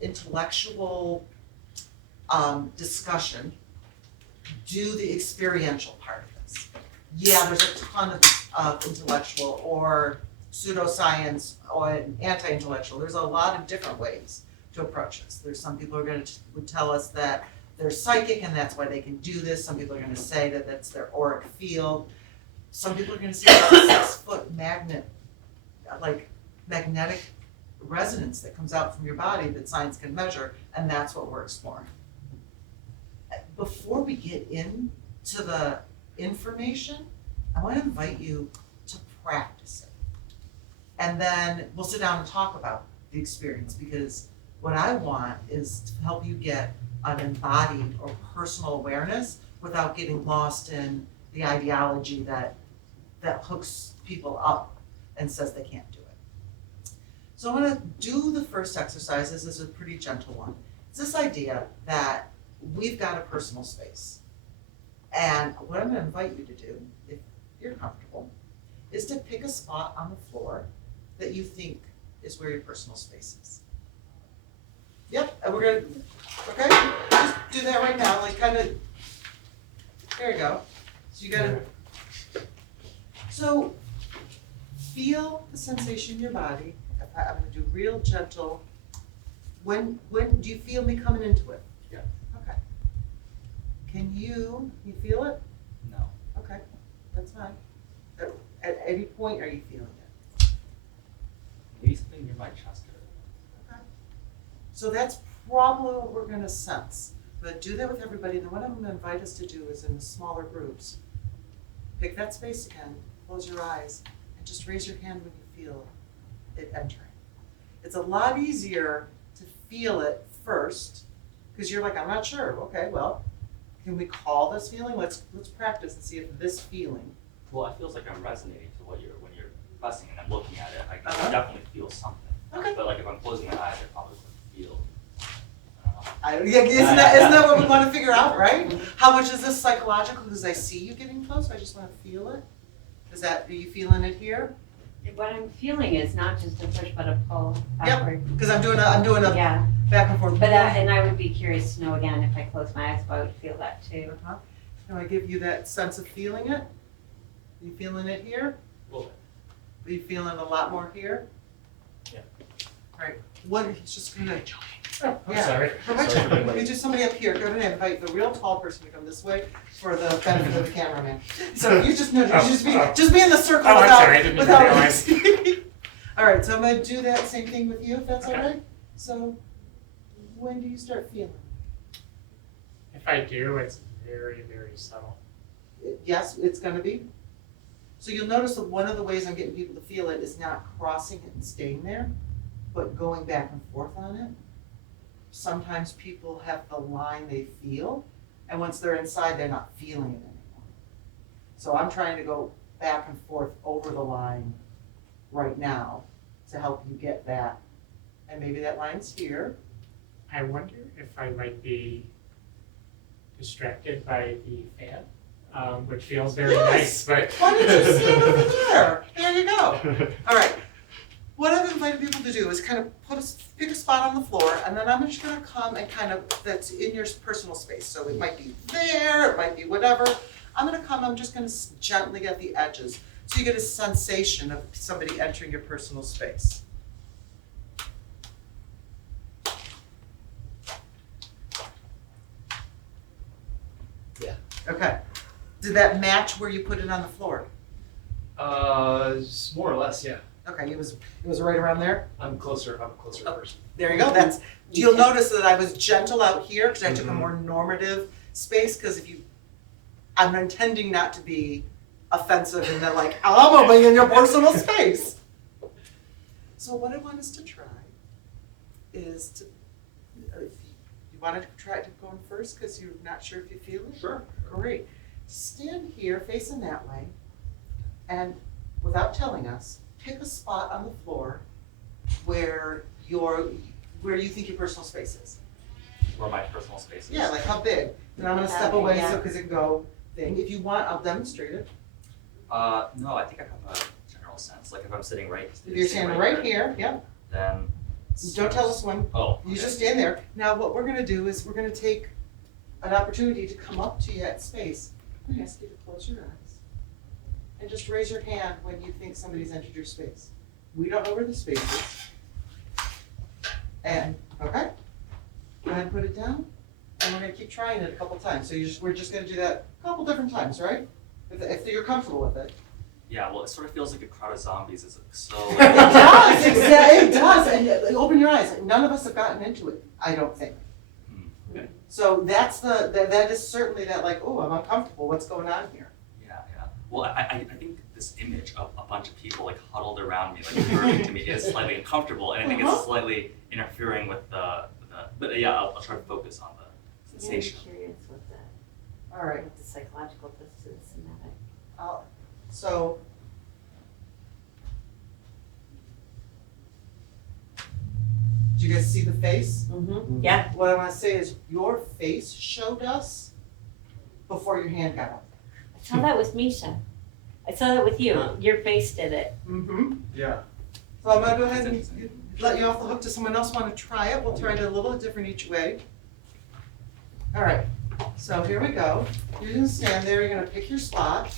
intellectual discussion, do the experiential part of this. Yeah, there's a ton of intellectual or pseudoscience or anti-intellectual. There's a lot of different ways to approach this. There's some people who are would tell us that they're psychic and that's why they can do this. Some people are going to say that that's their auric field. Some people are going to say it's a 6-foot magnet, like magnetic resonance that comes out from your body that science can measure, and that's what we're exploring. Before we get into the information, I want to invite you to practice it. And then we'll sit down and talk about the experience, because what I want is to help you get an embodied or personal awareness without getting lost in the ideology that hooks people up and says they can't do it. So I'm going to do the first exercise. This is a pretty gentle one. It's this idea that we've got a personal space. And what I'm going to invite you to do, if you're comfortable, is to pick a spot on the floor that you think is where your personal space is. Yep, and we're going to, okay? Just do that right now, like kind of, there you go. So you got to, so feel the sensation in your body. I'm going to do real gentle. When do you feel me coming into it? Yeah. Okay. Can you feel it? No. Okay, that's fine. At any point, are you feeling it? Maybe something near my chest area. Okay. So that's probably what we're going to sense. But do that with everybody. Then what I'm going to invite us to do is in the smaller groups, pick that space again, close your eyes, and just raise your hand when you feel it entering. It's a lot easier to feel it first, because you're like, I'm not sure. Okay, well, can we call this feeling? Let's practice and see if this feeling. Well, it feels like I'm resonating to when you're pressing and I'm looking at it. I can definitely feel something. Okay. But like if I'm closing my eyes, I probably wouldn't feel. Yeah, isn't that what we want to figure out, right? How much is this psychological? Because I see you getting close, I just want to feel it. Are you feeling it here? What I'm feeling is not just a push but a pull backward. Because I'm doing a Yeah, back and forth. but and I would be curious to know again if I close my eyes if I would feel that too. Can I give you that sense of feeling it? Are you feeling it here? A little bit. Are you feeling a lot more here? Yeah. All right. What? It's just gonna. Oh, I'm Yeah. sorry. You do somebody up here. Go ahead and invite the real tall person to come this way for the benefit of the cameraman. So you just know, just be in the circle Oh, I'm without. sorry, I didn't realize. All right, so I'm gonna do that same thing with you, if that's Okay. all right. So, when do you start feeling? If I do, it's very, very subtle. Yes, it's gonna be. So you'll notice that one of the ways I'm getting people to feel it is not crossing it and staying there, but going back and forth on it. Sometimes people have the line they feel, and once they're inside, they're not feeling it anymore. So I'm trying to go back and forth over the line right now to help you get that. And maybe that line's here. I wonder if I might be distracted by the fan, which feels very nice, but. Why don't you stand over there? There you go. All right. What I've invited people to do is kind of pick a spot on the floor, and then I'm just going to come and kind of, that's in your personal space. So it might be there, it might be whatever. I'm going to come, I'm just going to gently get the edges. So you get a sensation of somebody entering your personal space. Yeah. Okay. Did that match where you put it on the floor? More or less, yeah. Okay, it was right around there? I'm closer person. There you go. You'll notice that I was gentle out here because I took a more normative space, because I'm intending not to be offensive and then like, I'm only in your personal space. So what I want us to try is to, if you want to try to go in first because you're not sure if you feel it? Sure. Great. Stand here facing that way, and without telling us, pick a spot on the floor where you think your personal space is. Where my personal space is. Yeah, like how big? And I'm gonna step away so because it can go thing. If you want, I'll demonstrate it. No, I think I have a general sense. Like if I'm sitting right. If you're standing right here, yeah. Then Don't tell us when. Oh. You just stand there. Now, what we're gonna do is we're gonna take an opportunity to come up to you at space. I'm gonna ask you to close your eyes and just raise your hand when you think somebody's entered your space. We don't know where the space is. And, okay, go ahead and put it down. And we're gonna keep trying it a couple times. So we're just gonna do that a couple different times, right? If you're comfortable with it. Yeah, well, it sort of feels like a crowd of zombies. It's so. It does, exactly, it does. And open your eyes. None of us have gotten into it, I don't think. Okay. So that's that is certainly that like, oh, I'm uncomfortable, what's going on here? Yeah. Well, I think this image of a bunch of people like huddled around me, like referring to me, is slightly uncomfortable, and I think it's slightly interfering with the. But yeah, I'll try to focus on the sensation. I'm curious what the, All right, what the psychological distance and that. so. Do you guys see the face? Mm-hmm. Yeah. What I wanna say is your face showed us before your hand got up. I saw that with Misha. I saw that with you. Your face did it. Mm-hmm. Yeah. So I'm gonna go ahead and let you off the hook. Does someone else wanna try it? We'll try it a little different each way. All right, so here we go. You're gonna stand there, you're gonna pick your spot.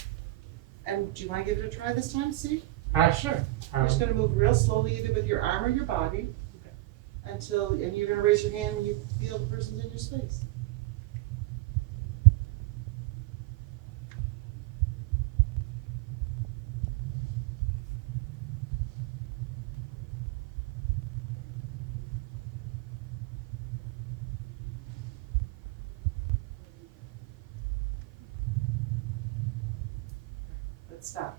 And do you wanna give it a try this time, Steve? Sure. You're just gonna move real slowly, either with your arm or your body. And you're gonna raise your hand when you feel the person's in your space. Let's stop.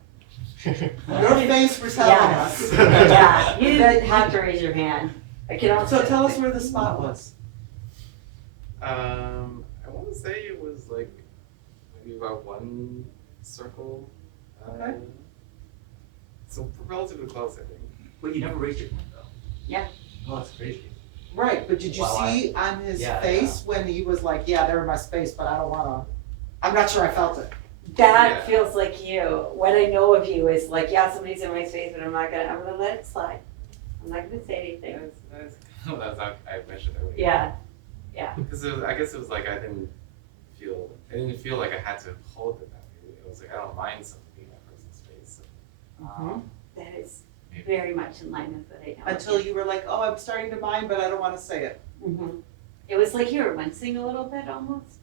Your face was telling us. Yeah, you didn't have to raise your hand. I can also. So tell us where the spot was. I want to say it was like maybe about one circle. Okay. So relatively close, I think. Wait, you never raised your hand though. Yeah. Oh, that's crazy. Right, but did you Wow, see on his Yeah, face when he was like, yeah, they're in my space, but I don't wanna, I'm not sure I felt it. That Yeah. feels like you. What I know of you is like, yeah, somebody's in my space, but I'm gonna let it slide. I'm not gonna say anything. That's how I mentioned it. Yeah. Because I guess it was like I didn't feel like I had to hold it that way. It was like I don't mind something being in that person's space. So Mhm. That is maybe. very much in line with what I know. Until you were like, oh, I'm starting to mind, but I don't wanna say it. Mm-hmm. It was like you were wincing a little bit almost.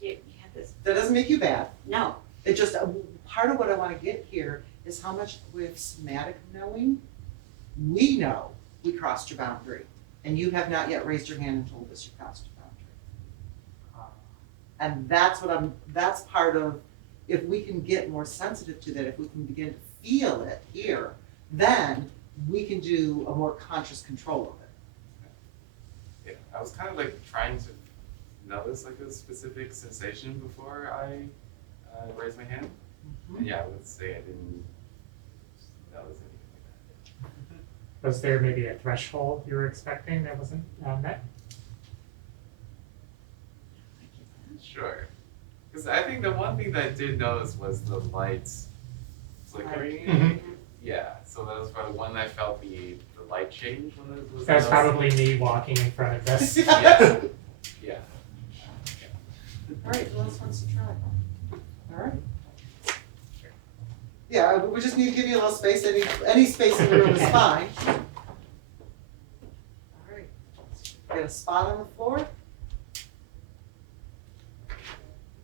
You had this, That doesn't make you bad. no. It just, part of what I wanna get here is how much with somatic knowing, we know we crossed your boundary. And you have not yet raised your hand and told us you crossed your boundary. And that's part of, if we can get more sensitive to that, if we can begin to feel it here, then we can do a more conscious control of it. Yeah, I was kind of like trying to notice like a specific sensation before I raised my hand. And yeah, I would say I didn't notice anything like that. Was there maybe a threshold you were expecting that wasn't met? Sure. Because I think the one thing that I did notice was the lights flickering. Mhm. Yeah, so that was probably when I felt the light change when it was. That was probably me walking in front of this. Yeah. Yeah. All right, who else wants to try? All right. Yeah, we just need to give you a little space, any space in the room is fine. All right, get a spot on the floor?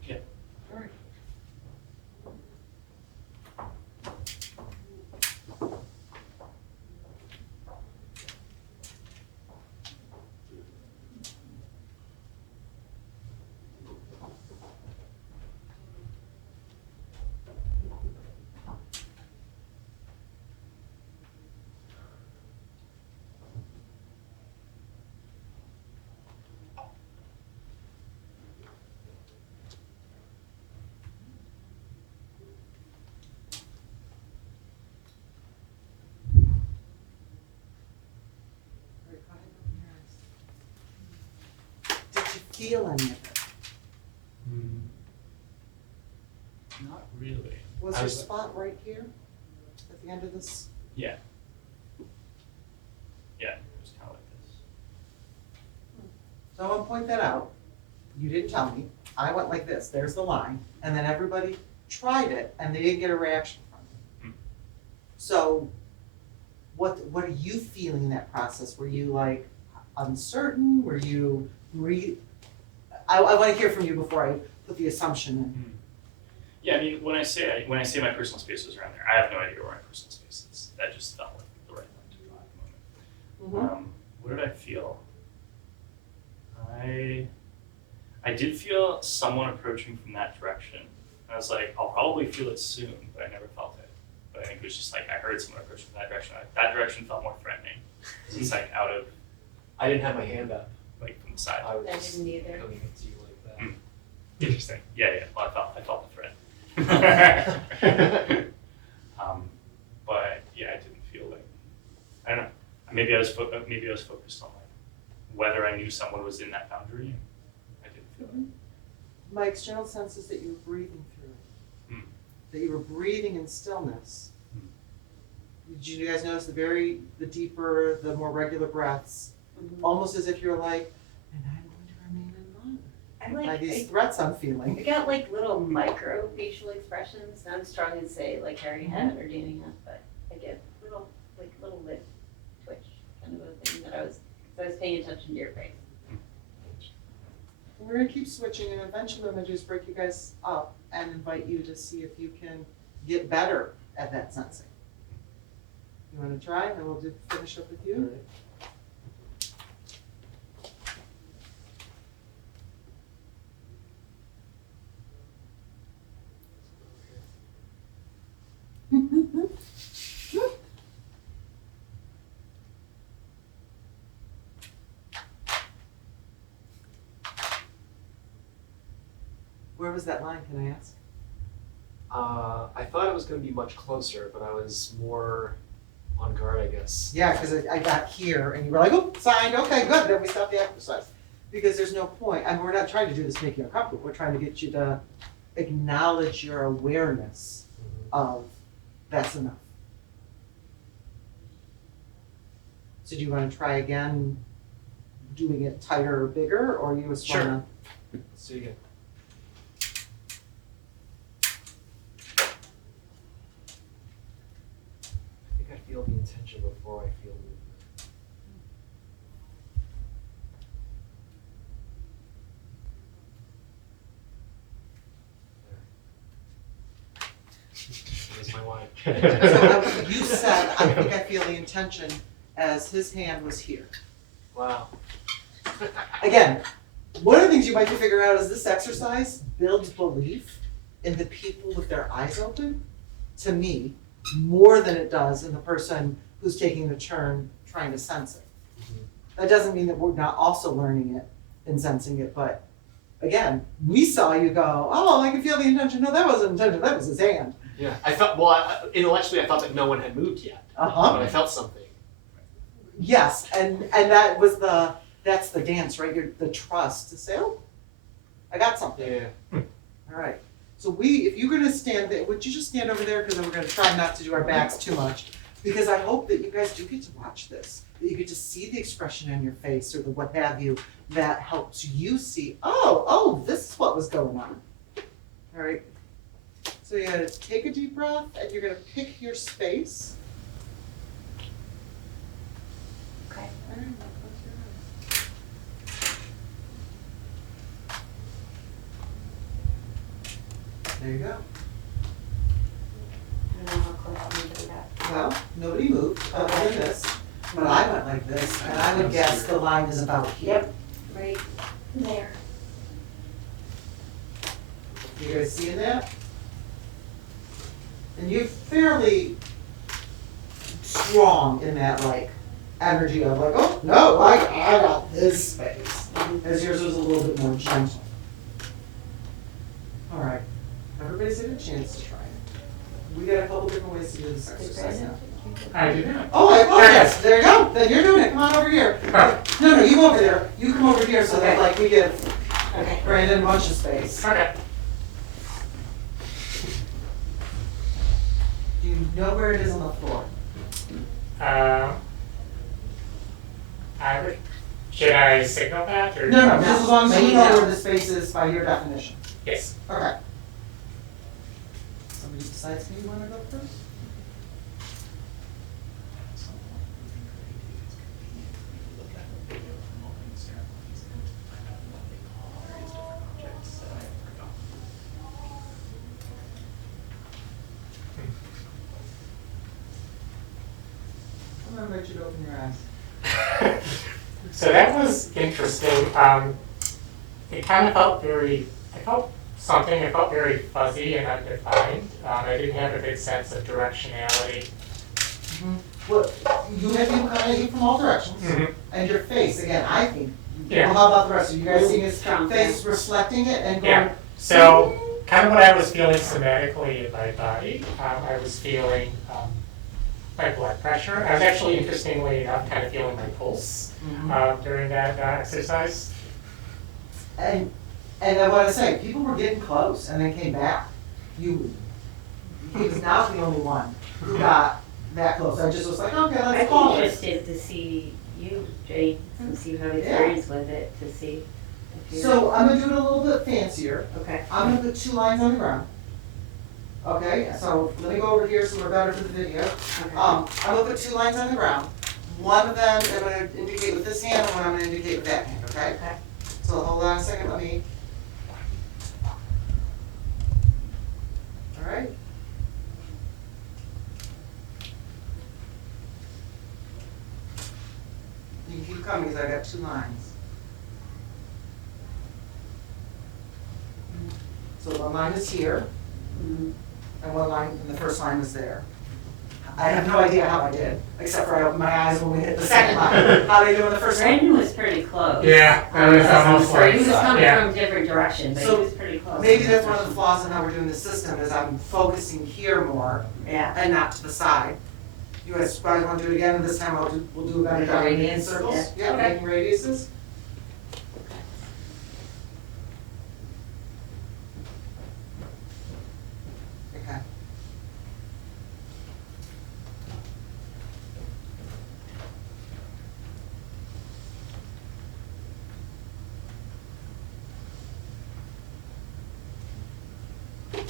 Yeah. All right. All right, go ahead and open your eyes. Did you feel any of it? Not really. Was I there a was- spot right here at the end of this? Yeah. Yeah, it was So I want to point that out. You didn't tell me. I went like this, there's the line, and then everybody tried it and they didn't get a reaction from it. So what are you feeling in that process? Were you like uncertain? Were you I want to hear from you before I put the assumption in. Yeah, I mean, when I say my personal space was around there, I have no idea where my personal space is. That just felt like the right line to draw at the moment. What did I feel? I did feel someone approaching from that direction. And I was like, I'll probably feel it soon, but I never felt it. But I think it was just like I heard someone approaching from that direction. That direction felt more threatening. It's like out of, I didn't have my hand up. like from the side. I was I didn't either. coming into you like that. Interesting. Yeah. Well, I felt the threat. But yeah, I didn't feel like, I don't know. Maybe I was focused on like whether I knew someone was in that boundary. I didn't feel it. My external sense is that you were breathing through it. That you were breathing in stillness. Did you guys notice the deeper, the more regular breaths? Almost as if you're like, and I'm going to remain in bond by these threats I'm feeling. I got like little micro facial expressions, not as strong as say like Harry had or Danny had, but I get little lip twitch kind of a thing that I was paying attention to your face. We're gonna keep switching, and eventually I'm gonna just break you guys up and invite you to see if you can get better at that sensing. You wanna try, and then we'll finish up with you? Where was that line, can I ask? I thought it was going to be much closer, but I was more on guard, I guess. Yeah, because I got here and you were like, oh, signed, okay, good, then we stopped the exercise. Because there's no point, and we're not trying to do this to make you uncomfortable, we're trying to get you to acknowledge your awareness of that's enough. So do you want to try again, doing it tighter or bigger, or you just want to? Sure. Let's do it again. I think I feel the intention before I feel movement. There's my wine. So you said, I think I feel the intention as his hand was here. Wow. Again, one of the things you might figure out is this exercise builds belief in the people with their eyes open, to me, more than it does in the person who's taking the turn trying to sense it. That doesn't mean that we're not also learning it and sensing it, but again, we saw you go, oh, I can feel the intention. No, that wasn't intention, that was his hand. Yeah, I felt, well, intellectually I thought that no one had moved yet, but I felt something. Yes, and that's the dance, right? The trust to say, oh, I got something. Yeah. All right. So if you're gonna stand there, would you just stand over there? Because then we're gonna try not to do our backs too much. Because I hope that you guys do get to watch this, that you get to see the expression on your face or the what have you that helps you see, oh, this is what was going on. All right. So you're gonna take a deep breath and you're gonna pick your space. Okay. All right, now close your eyes. There you go. I don't know how close I'm gonna do that. Well, nobody moved other than this, but I went like this, and I would guess the line is about here. Yep, right there. You guys seeing that? And you're fairly strong in that like energy of like, oh no, I got this space. As yours was a little bit more gentle. All right, everybody's had a chance to try it. We got a couple different ways to do this exercise now. I do not. Oh, I apologize. There you go. Then you're doing it. Come on over here. Oh. No, you over there. You come over here so that Okay. like we give Okay. Brandon a bunch of space. Okay. Do you know where it is on the floor? I would Should I signal that or? No, just as long as you know No. where the space is by your definition. Yes. Okay. Somebody decides who you wanna go first? I'm gonna invite you to open your eyes. So that was interesting. It kind of felt I felt very fuzzy and undefined. I didn't have a good sense of directionality. Well, you have people coming at you from all directions, Mhm. and your face, again, I think, Yeah. well, how about the rest of you? You guys seeing his Strong face reflecting it and going, Yeah. So kind of what I was feeling somatically in my body, I was feeling my blood pressure. I was actually, interestingly enough, kind of feeling my pulse during that exercise. and I wanna say, people were getting close and then came back. He was not the only one who got that close. I just was like, okay, let's I'd call be it. interested to see you, Jane, and see you have experience with it, to see if you. So I'm gonna do it a little bit fancier. Okay. I'm gonna put 2 lines on the ground. Okay, so let me go over here so we're better for the video. Okay. I'm gonna put 2 lines on the ground. One of them I'm gonna indicate with this hand, and one I'm gonna indicate with that hand, okay? Okay. So hold on a second, let me. All right. You can keep coming, because I got 2 lines. So one line is here, Mhm. and one line, and the first line was there. I have no idea how I did, except for I opened my eyes when we hit the second line. How did I do in the first one? Brandon was pretty close. Yeah, that was almost He like, was coming yeah. from a different direction, but he So was pretty close. Maybe that's one of the flaws in how we're doing the system, is I'm focusing here more Yeah. and not to the side. You guys probably want to do it again, and this time we'll do a better job of making Radius, circles. yeah. Yeah, making radiuses. Okay.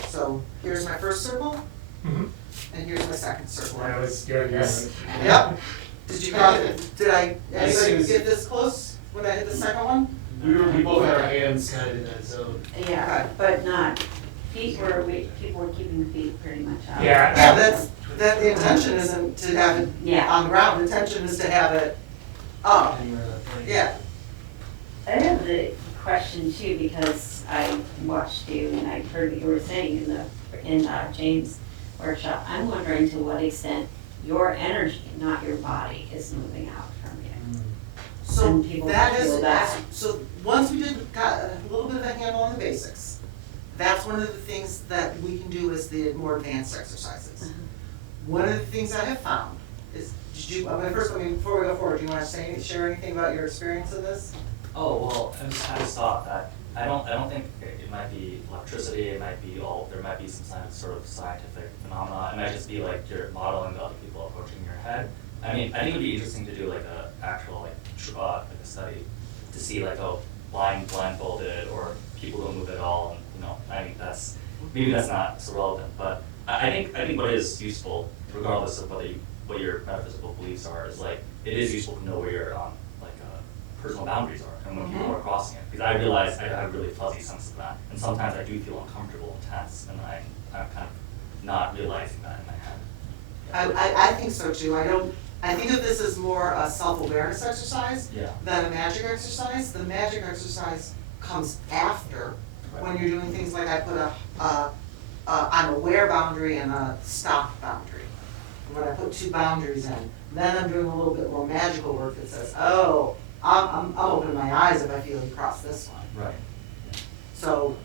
So here's my first circle, Mhm. and here's my second circle. That was good, yes. Yep. Did you got it? Did As soon anybody as- get this close when I hit the second one? We both had our hands kind of in that zone. Yeah, but not, people were keeping feet pretty much out. Yeah. Yeah, the intention isn't to have it Yeah. on the ground, the intention is to have it up. Anywhere in the plane. Yeah. I have the question too, because I watched you and I heard what you were saying in James' workshop. I'm wondering to what extent your energy, not your body, is moving out from you. So And people that feel is, that. so once we got a little bit of a handle on the basics, that's one of the things that we can do as the more advanced exercises. Uh-huh. One of the things I have found is, before we go forward, do you wanna share anything about your experience in this? Oh, well, I just thought that, I don't think it might be electricity, it might be there might be some sort of scientific phenomena, it might just be like you're modeling the other people approaching your head. I mean, I think it'd be interesting to do like a actual like a study to see like, oh, blindfolded or people don't move at all, and I mean maybe that's not so relevant, but I think what is useful, regardless of what your metaphysical beliefs are, is like it is useful to know where your personal boundaries are and when people are crossing it, because I realize I have a really fuzzy sense of that, and sometimes I do feel uncomfortable and tense, and I'm kind of not realizing that in my head. I think so too. I think of this as more a self-awareness exercise Yeah. than a magic exercise. The magic exercise comes after, when you're doing things like I put an aware boundary and a stop boundary. When I put 2 boundaries in, then I'm doing a little bit more magical work that says, oh, I'm opening my eyes if I feel you cross this one. Right. So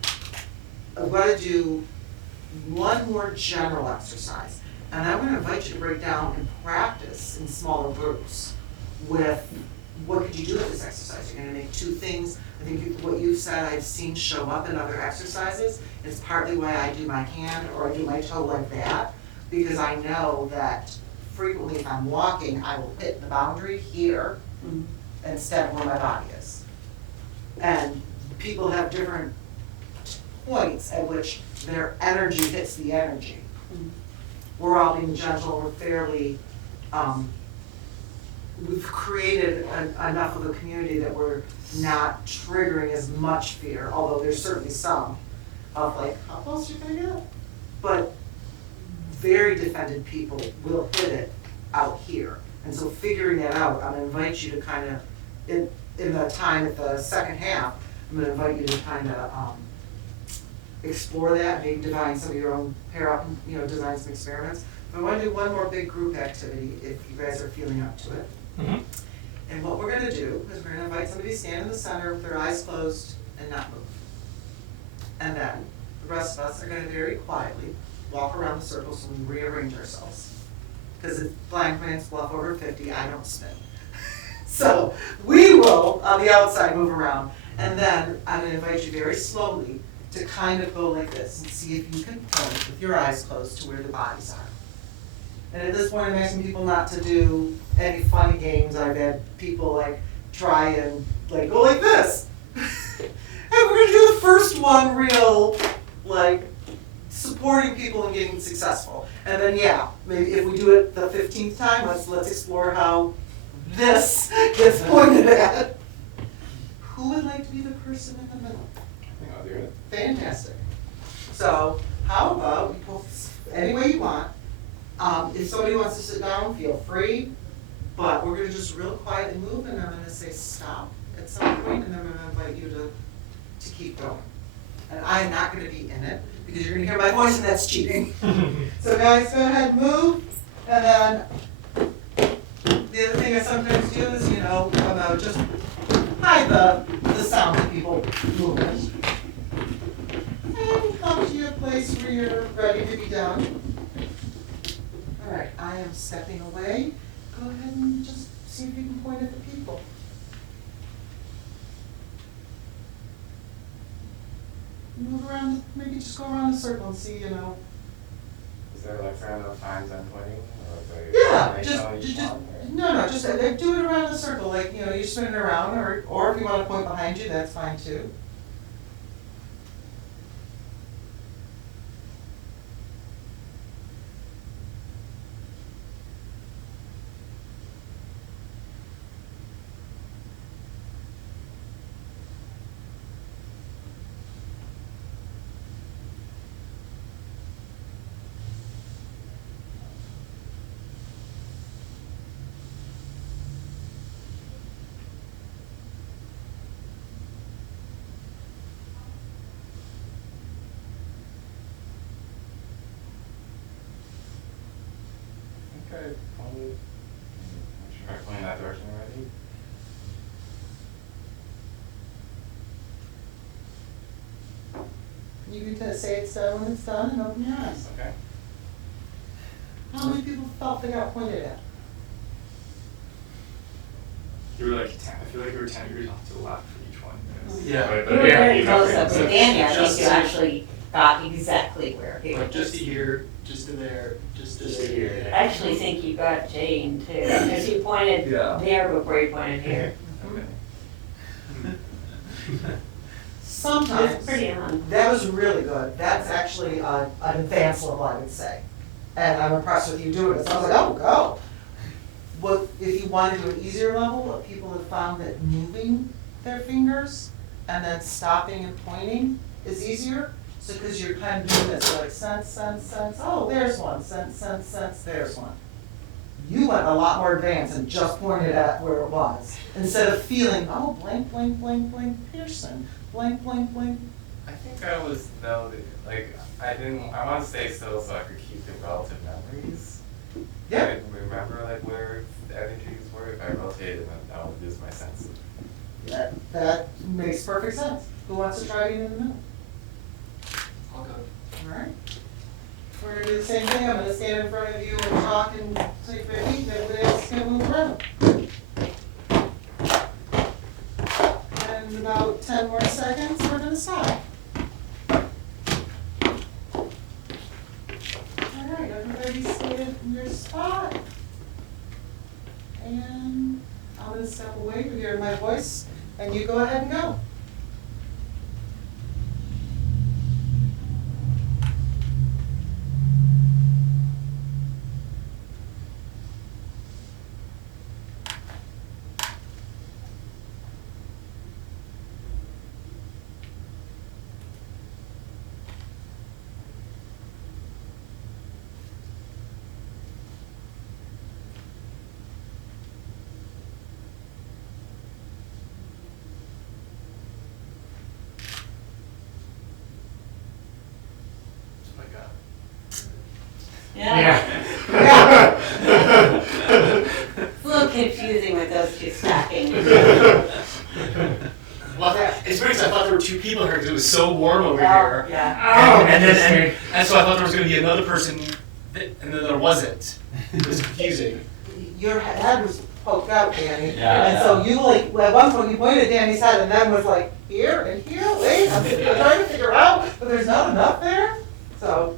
I'm gonna do one more general exercise, and I'm gonna invite you to break down and practice in smaller groups with what could you do with this exercise. You're gonna make 2 things. I think what you've said I've seen show up in other exercises. It's partly why I do my hand or I do my toe like that, because I know that frequently if I'm walking, I will hit the boundary here. Mhm. instead of where my body is. And people have different points at which their energy hits the energy. We're all being gentle, we're fairly, we've created enough of a community that we're not triggering as much fear, although there's certainly some of like, how close are you gonna get? But very defended people will hit it out here. And so figuring that out, I'm gonna invite you to kind of, in the time at the second half, I'm gonna invite you to kind of explore that, maybe define some of your own design some experiments. But I wanna do one more big group activity if you guys are feeling up to it. Mhm. And what we're gonna do is we're gonna invite somebody to stand in the center with their eyes closed and not move. And then the rest of us are gonna very quietly walk around the circle so we rearrange ourselves. Because if blind plants bluff over 50, I don't spin. So we will, on the outside, move around. And then I'm gonna invite you very slowly to kind of go like this and see if you can point with your eyes closed to where the bodies are. And at this point, I'm asking people not to do any funny games. I've had people like try and like go like this. And we're gonna do the first one real, like, supporting people and getting successful. And then yeah, maybe if we do it the 15th time, let's explore how this gets pointed at. Who would like to be the person in the middle? I think I'll do it. Fantastic. So how about we go any way you want. If somebody wants to sit down, feel free. But we're gonna just real quietly move, and I'm gonna say stop at some point, and then I'm gonna invite you to keep going. And I'm not gonna be in it because you're gonna hear my voice, and that's cheating. So guys, go ahead and move, and then the other thing I sometimes do is, I'm gonna just hide the sound of people moving. And come to your place where you're ready to be done. All right, I am stepping away. Go ahead and just see if you can point at the people. Move around, maybe just go around the circle and see, Is there like random times I'm pointing? Or like Yeah, I just know each one, or- no, just do it around the circle, like, you're spinning around, or if you want to point behind you, that's fine too. Okay, pointed. Should I point in that direction already? You can say it's done when it's done and open your eyes. Okay. How many people felt they got pointed at? You were like, I feel like we were 10 degrees off to the left for each one. Yeah. But You were very you close know, up to Danny, I think Just you to- actually got exactly where he Like was. just to here, just to there, just to Just to there. here. I actually think you got Jane too, because you pointed Yeah. there before you pointed here. Okay. Sometimes. It's pretty on. That was really good. That's actually an advanced level, I would say. And I'm impressed with you doing it. So I was like, oh, go. What, if you want to do an easier level, what people have found that moving their fingers and then stopping and pointing is easier. So because you're kind of doing this, like sense, sense, sense, oh, there's one, sense, sense, sense, there's one. You went a lot more advanced and just pointed at where it was. Instead of feeling, oh, blank, blank, blank, blank, Pearson, blank, blank, blank. I think I was I want to stay still so I could keep the relative memories. Yeah. I didn't remember like where the energies were. If I rotated, then I would lose my sense of. That makes perfect sense. Who wants to try being in the middle? I'll go. Alright. We're gonna do the same thing. I'm gonna stand in front of you and talk and say 50, and everybody else is gonna move around. And in about 10 more seconds, we're gonna stop. Alright, everybody stay in your spot. And I'm gonna step away with your my voice, and you go ahead and go. Yeah. It's a little confusing with those two stacking. Well, it's weird because I thought there were two people here because it was so warm over Oh, here. yeah. And so I thought there was going to be another person, and then there wasn't. It was confusing. Your head was poked out, Danny. Yeah, And so you like, at one point you pointed at Danny's head and then was like, here and here, wait, I'm trying to figure out, but there's not enough there. So,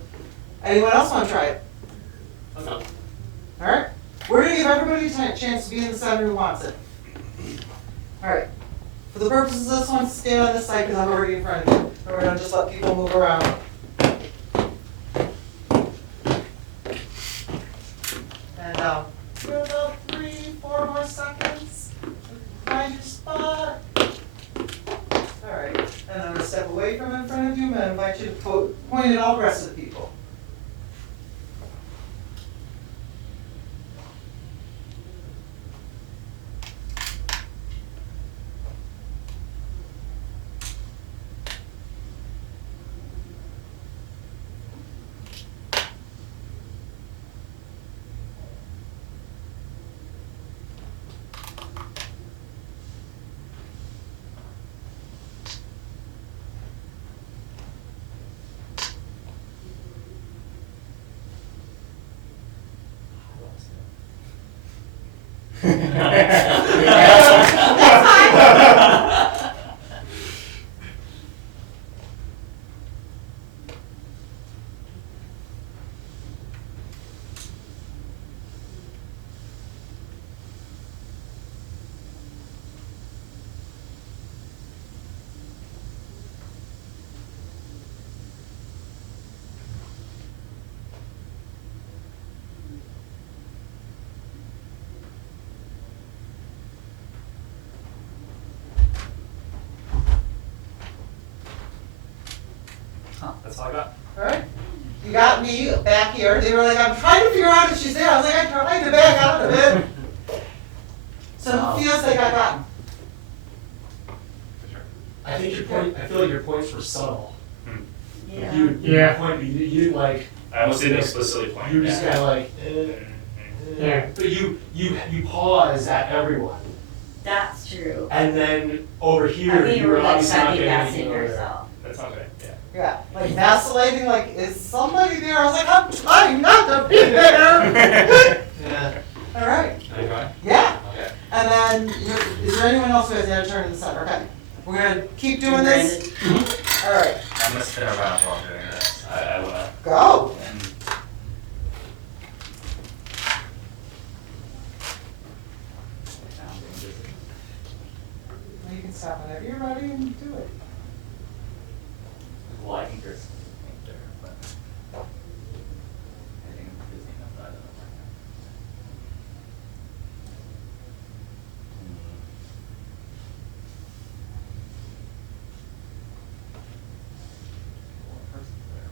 anyone else want to try it? All right, we're gonna give everybody a chance to be in the center who wants it. All right, for the purposes of this one, stand on this side because I'm already in front of you. And we're gonna just let people move around. And give it about 3-4 more seconds. Find your spot. All right, and I'm gonna step away from in front of you and I invite you to point at all the rest of the people. That's all I got. Alright, you got me back here. They were like, I'm trying to figure out if she's there. I was like, I tried to back out of it. So who feels like I got him? For sure. I think I feel like your points were subtle. Yeah. You didn't like, I almost didn't explicitly point. you were just kind of like, Yeah. But you pause at everyone. That's true. And then over I here, think you you were were like obviously not second getting guessing anything over there. yourself. That sounds right. Yeah. Yeah, like vacillating, like, is somebody there? I was like, I'm trying not to be there. Yeah. Alright, Are you going? yeah. Okay. And then, is there anyone else who has their turn in the center? Okay, we're gonna keep doing this. Alright, I'm gonna spin around while I'm doing this. I wanna. go. You can stop whenever you're ready and do it. Well, I think there's something there, but I think I'm busy enough that I don't know. One person there.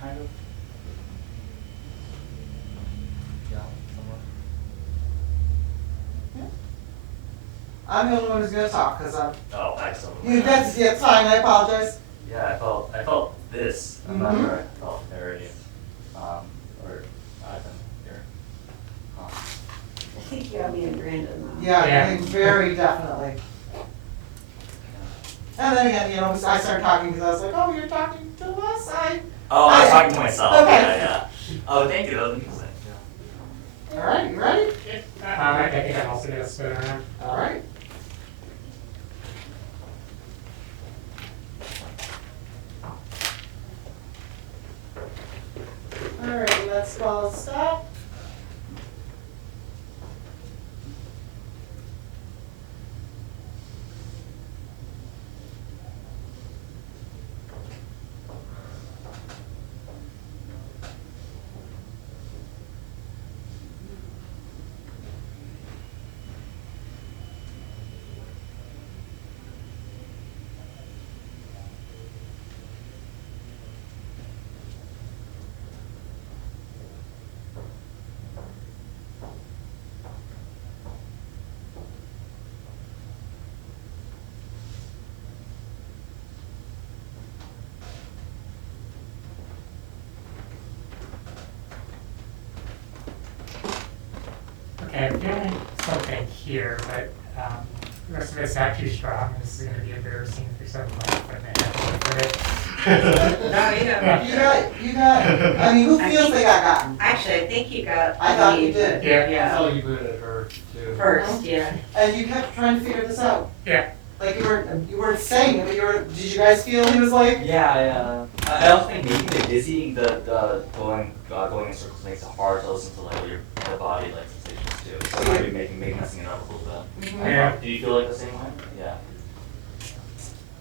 Kind of. Yeah, somewhere. I'm the only one who's gonna talk, cause I'm, Oh, excellent. yeah, it's fine, I apologize. Yeah, I felt this. I'm not Mhm. sure I felt clarity. Or I've been here. I think you have me and Brandon though. Yeah, I Yeah. think very definitely. And then again, I started talking because I was like, oh, you're talking to us, Oh, I was talking to myself. Okay. Yeah. Oh, thank you. That was interesting. Yeah. Alright, you ready? I think I'm also gonna spin around. Alright. Alright, let's call stop. Okay, I'm feeling something here, but the rest of it's not too strong. This is going to be embarrassing for some of my friends. No, You got, I mean, who feels they got gotten? Actually, I think you got. I thought you did. Yeah. I Yeah, thought you put it at her too. first, yeah. And you kept trying to figure this out. Yeah. Like you weren't saying it, but did you guys feel he was like? Yeah. I also think maybe the dizzying, the going in circles makes it hard to listen to like your body like sensations too. So maybe messing it up a little bit. Yeah. Do you feel like the same way? Yeah.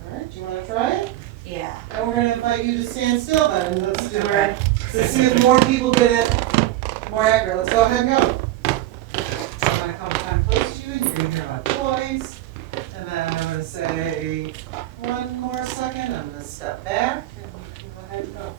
Alright, do you wanna try it? Yeah. And we're gonna invite you to stand still then, and let's do Okay. it. Let's see if more people get it more accurate. Let's go ahead and go. I'm gonna come kind of close to you, and you're gonna hear my voice. And then I'm gonna say one more second, I'm gonna step back, and you can go ahead and go.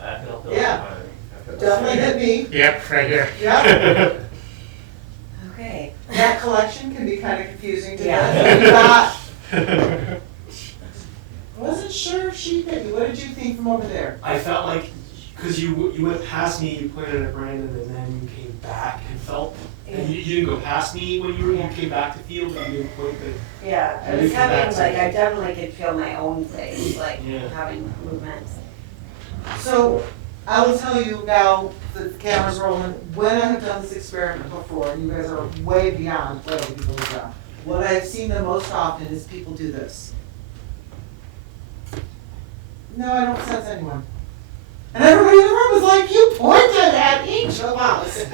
I feel Yeah. Definitely hit me. Yep, right here. Yeah. Okay. That collection can be kind of confusing to Yeah. We got, wasn't sure if she hit you. What did you think from over there? I felt like, because you went past me, you pointed at Brandon, and then you came back and felt, and you didn't go past me when you came back to field, but you didn't point, but Yeah, I You was can having, back like, to- I definitely could feel my own face, like, Yeah. having movements. So I will tell you now, the camera's rolling, when I have done this experiment before, and you guys are way beyond what other people have done, what I've seen the most often is people do this. No, I don't sense anyone. And everybody in the room was like, you pointed at each of us.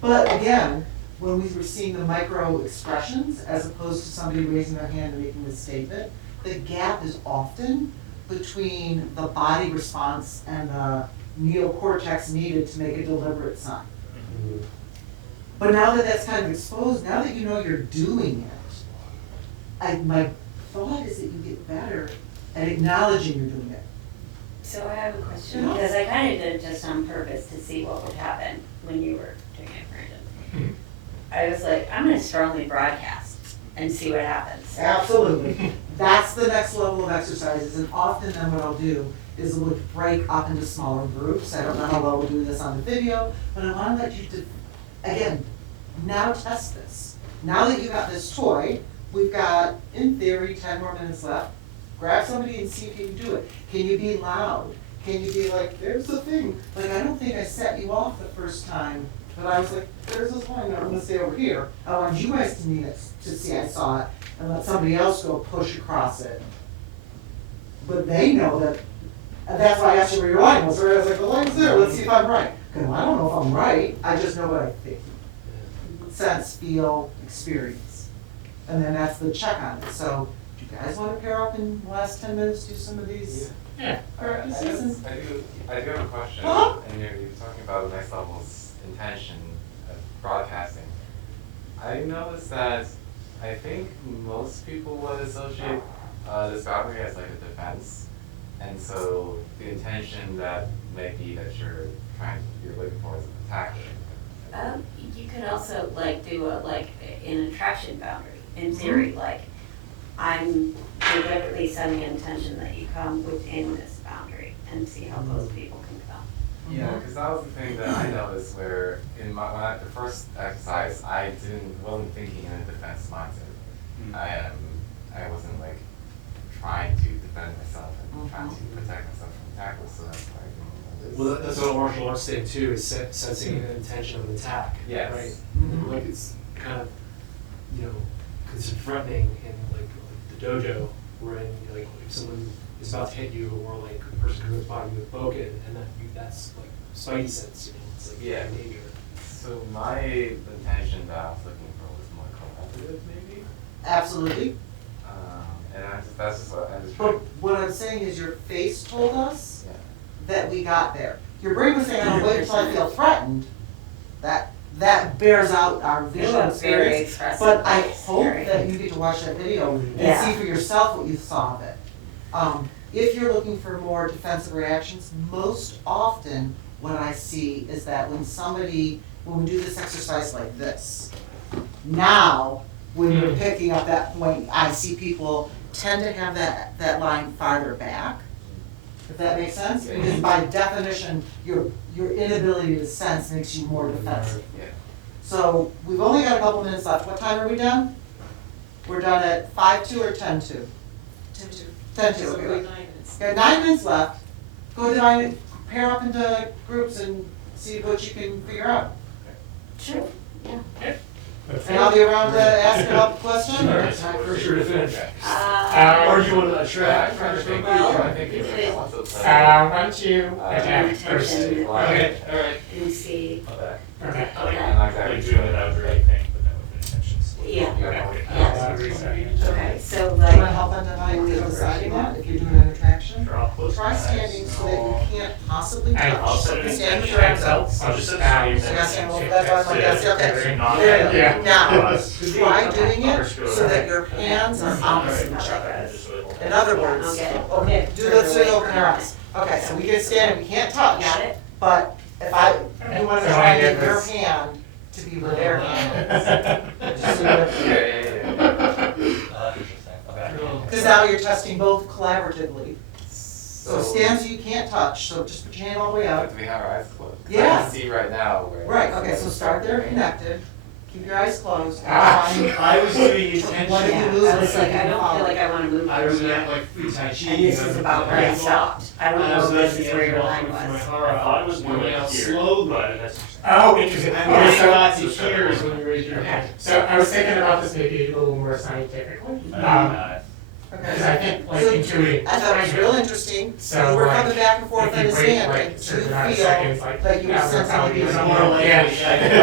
But again, when we were seeing the micro expressions, as opposed to somebody raising their hand and making a statement, the gap is often between the body response and the neocortex needed to make a deliberate sign. But now that that's kind of exposed, now that you know you're doing it, my thought is that you get better at acknowledging you're doing it. So I have a question, Yeah. because I kind of did it just on purpose to see what would happen when you were doing it, Brandon. I was like, I'm gonna strongly broadcast and see what happens. Absolutely. That's the next level of exercises, and often then what I'll do is we'll break up into smaller groups. I don't know how well we'll do this on the video, but I wanna let you, again, now test this. Now that you got this toy, we've got, in theory, 10 more minutes left. Grab somebody and see if you can do it. Can you be loud? Can you be like, there's the thing. Like, I don't think I set you off the first time, but I was like, there's this line, I'm gonna stay over here. I want you guys to need it, to see I saw it, and let somebody else go push across it. But they know that, and that's why I asked you where your line was, right? I was like, the line's there, let's see if I'm right. Okay, well, I don't know if I'm right, I just know what I think. Sense, feel, experience. And then that's the check on it. So, do you guys want to pair up in the last 10 minutes, do some of these Yeah. practices? I do have a question. Uh-huh. And you're talking about the next level's intention of broadcasting. I noticed that I think most people would associate this boundary as like a defense. And so the intention that may be that you're looking for is an attack. You could also like do an attraction boundary, in theory, like, I'm deliberately setting an intention that you come within this boundary and see how close people can come. Yeah, because that was the thing that I noticed where the first exercise, wasn't thinking in a defense mindset. I wasn't like trying to defend myself and trying to protect myself from tackles, so that's why I didn't know well, this. that's what martial arts saying too, is sensing an intention of an attack, Yes. right? Mhm. Like it's kind of, considered threatening in like the dojo, wherein like if someone is about to hit you, or like a person comes by you with broken, and that's like spidey sense, it's like Yeah. danger. So my intention that I was looking for was more collaborative, maybe. Absolutely. And that's just what I was But trying. what I'm saying is your face told us Yeah. that we got there. your brain was saying, "Oh, wait until I feel threatened," that bears out our You visual are very experience. expressive. But I It's hope very- that you get to watch that video and Yeah. see for yourself what you saw of it. If you're looking for more defensive reactions, most often what I see is that when we do this exercise like this, now, when you're picking up that point, I see people tend to have that line farther back, if that makes sense. Because by definition, your inability to sense makes you more defensive. Yeah. So we've only got a couple minutes left. What time are we done? We're done at 5:02 or 10:02? 10-2. 10:02, So okay. we're 9 minutes. Got 9 minutes left. Go divide, pair up into groups and see what you can figure out. Sure. And I'll be around to ask about the question. Sure, it's time for sure to finish. Uh, Or you want to try? Well, think you could- Why don't you attack first? Intention. Okay, all right. and see, Okay. Okay. okay, Like doing it without the right thing, but then with intentions. yeah, Yeah. okay, so Do you want to like, help them divide deciding that, if you're doing an attraction? Sure, I'll close my Try eyes. standing so that you can't possibly touch. I'll set an Stand with intention. your arms out. I'll just set a Yeah, intention. stand well, that's why I'm like, that's okay. Not- There you Yeah. go. Now, Us. try doing it so that your hands are opposite each other. In other words, Okay. okay, do those three open your eyes. Okay, so we can stand, we can't touch, got it? but if you want to So try I and get get your this. hand to be where their hand is. Just so you Yeah. Interesting, okay. Because now you're testing both collaboratively. So So stand so you can't touch, so just put your hand all the way out. do we have our eyes closed? 'Cause I Yeah. can see right now where. Right, okay, so start there connected, keep your eyes closed. I was doing What if you intention. lose I it? was like, I don't feel like I wanna move I was from at here. like free tai chi. And this is about where I stopped. I don't know if this is where your line was. I thought it was more Going like out here, slowly. but that's. Oh, interesting. And Okay, then so, I got to here is when you raise your hand. so I was thinking about this maybe a little more scientifically. Because I think like So, intuiting. I thought it was real interesting, So, you were like, coming back and forth If on you his wait hand, like a and you certain amount of feel seconds, like like you were yeah, sensing how like he you was know, more like. yeah.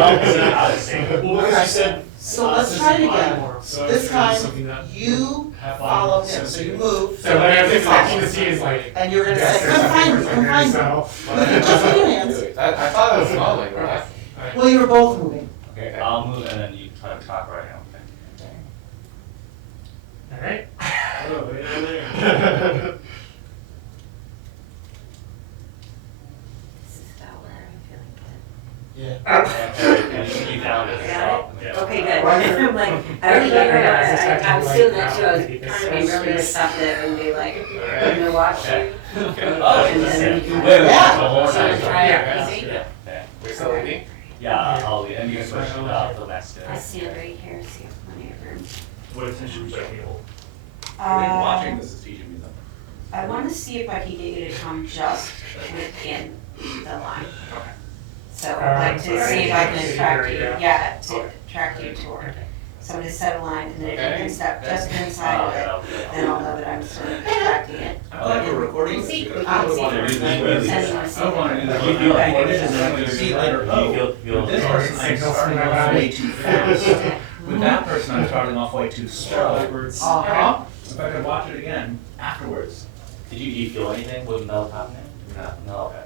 Well, because you said. So let's try it again. This time, you follow him, so you move. So what I was expecting to see is like. And you're gonna say, gestures come of find me, fingers come on find me. yourself. Just with your hands. I thought it was following, right? Well, you were both moving. Okay, I'll move and then you try to talk right now. Alright. Oh, yeah, there. This is about where I'm feeling good. Yeah. You found it. Got Yeah. Okay, good. Right. I'm like, I don't know, I was feeling that too, I was trying to be really receptive and be like, I'm gonna watch you. Oh, And then you can. Yeah. The whole So time. try it, Yeah. easy. Yeah, yeah. We're still leaving? Yeah, I'll leave, and you can switch to the next. I stand right here, see if plenty of room. What attention would you like me to hold? This is teaching me something. I wanna see if I can get you to come just within the line. Okay. So, like, to see if I can attract you, Yeah. yeah, to Okay. attract you toward. So I'm gonna set a line, and then if you Okay. can step just inside of it, then I'll know that I'm sort of attracting it. I like we're recording this. See, because I I would see. want to do this Send really. you a I signal. want to do that. You feel I like this is when you see later, oh, feel with this person I'm signals starting from my off body. way too fast. With that person I'm starting off way too slow. Uh-huh. If I could watch it again afterwards. Did you feel anything when that was happening? No. No, okay.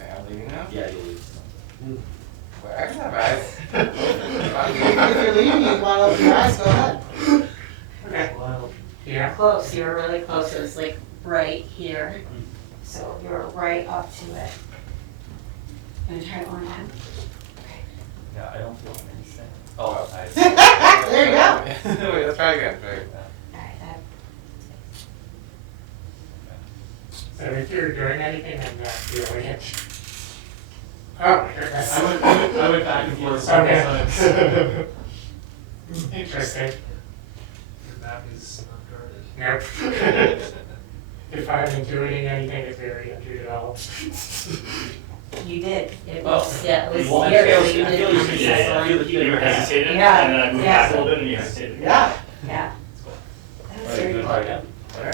Okay, I'm leaving now? Yeah, you leave. Wait, I can have eyes. If you're leaving, you wanna open your eyes, go ahead. Okay. Yeah. Close, you're really close, it was like right here. So you're right up to it. Gonna try it one time? Yeah, I don't feel anything. Oh, I see. There you go. Wait, let's try again. Try again. Alright, So if you're doing anything, I'm not feeling it. Oh my goodness. I went back and forth several times. Okay. Interesting. Your back is not guarded. Nope. If I'm intuiting anything, it's very underdeveloped. you did, it Oh. was, yeah, it was Well, I scary, feel- you I did feel come you- to yeah, that I feel line. like you were hesitating, Yeah, and then I moved yeah. back a little bit and you hesitated. Yeah. Yeah. That was very Alright, cool. again.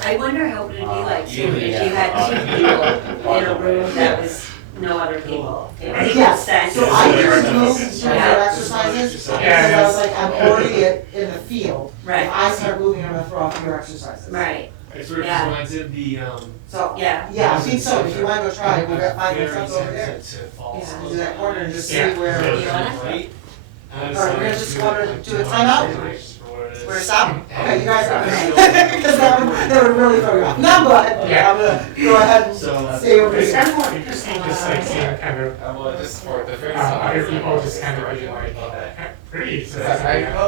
I wonder how it would be like too, Usually, if you yeah. had two people in a room that was no other people. It was Yeah, sense. so I Yeah. just moved in terms of exercises, because I was like, I'm already in the field. If Right, I start moving, I'm gonna throw off your exercises. right. I sort of, Yeah. when I did the, So, Yeah. yeah, I think so, if you wanna go try, we've got 5 minutes left over there. Very sensitive to false. Yeah. Do that corner and just see Yeah. where, You wanna? Right? And I Alright, we're gonna decided just to wanna like, do a my timeout? calculations for what it is. where to stop? Okay, you guys are, Right. because that would really throw you off. No, but Yeah. I'm gonna go ahead and So, stay over It's here. kind of more interesting, just like seeing kind of Well, just for the first other people just kind of being like, pretty. So that's like, I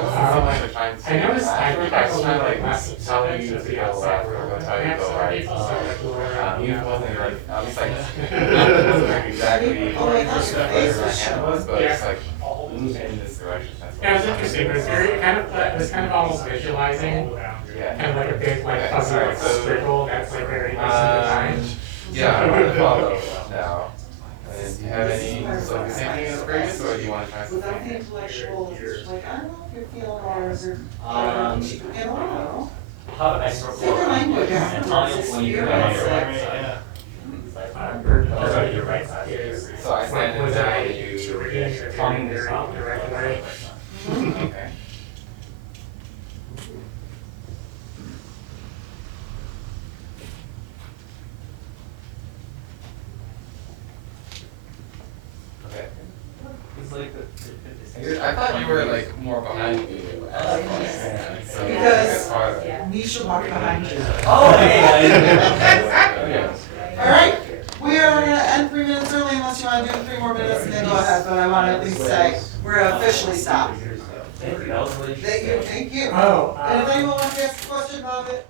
wasn't so much trying to. I noticed I was agricultural trying to like like massive tell you segments to of the go outside left or world. go tell you Yeah, to go some right. people start like lure, He you know, wasn't like, I was like, Ready? wasn't exactly Oh, wait, that's your where face my was hand was, but it's like all move in this direction. That's Yeah, it was what interesting, it was very, it was kind of almost visualizing, Yeah. kind of like a big like Okay, fuzzy like so- scribble that's like very nicely designed. Yeah, I'm gonna follow now. And do you have any, so the same thing as previous, or do you wanna try Without the something? intellectual, it's like, I don't know if you're feeling or is there, you know, I don't know. How about I start Say the language. when you Experience it. Yeah. You're right side is. So I stand in Was the middle I and you. reading your tongue very direct way? Okay. Okay. I thought you were like more behind me. So Because- it's harder. Yeah. Nisha walked behind you. Oh, hey, I didn't Yeah. All right, we are gonna end 3 minutes early unless you wanna do 3 more minutes and then go ahead, but I wanna at least say, we're officially stopped. Thank you, that was really Thank you, thank you. Oh, And if anyone wants to ask a question about it,